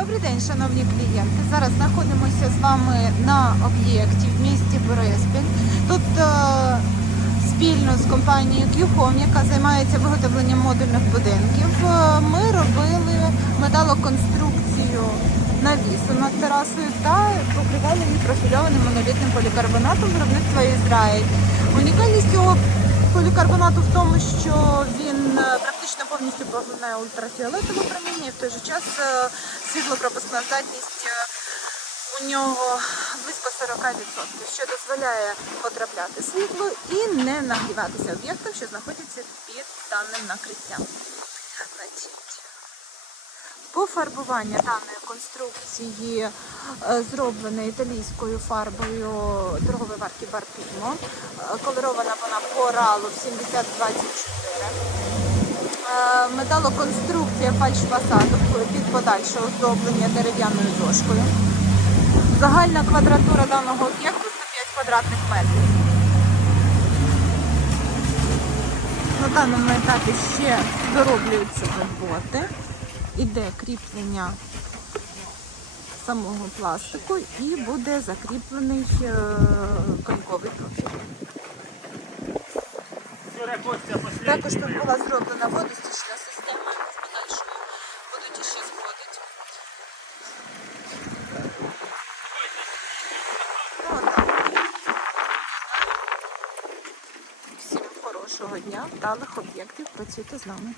Добрий день, шановні клієнти. Зараз знаходимося з вами на об'єкті в місті Бориспіль. Тут е, спільно з компанією QHOME, яка займається виготовленням модульних будинків, е, ми робили металоконструкцію навісу над терасою та покривали її профільованим монолітним полікарбонатом виробництва Ізраїль. Унікальність цього полікарбонату в тому, що він е, практично повністю поглинає ультрафіолетове проміння і в той же час е, світлопропускна здатність е, у нього близько 40%, що дозволяє потрапляти світло і не нагріватися об'єктом, що знаходяться під даним накриттям. Пофарбування даної конструкції е, зроблене італійською фарбою торгової марки Бартімо. Е, Колорована вона по ралу в 7024. Е, Металоконструкція фальш-фасаду під подальше оздоблення дерев'яною дошкою. Загальна квадратура даного об'єкту 105 квадратних метрів. На даному етапі ще дороблюються роботи. Іде кріплення самого пластику і буде закріплений Також тут була зроблена водостічна система, з подальшою будуть іще зводити. Ну. Всім хорошого дня, вдалих об'єктів. Працюйте з нами.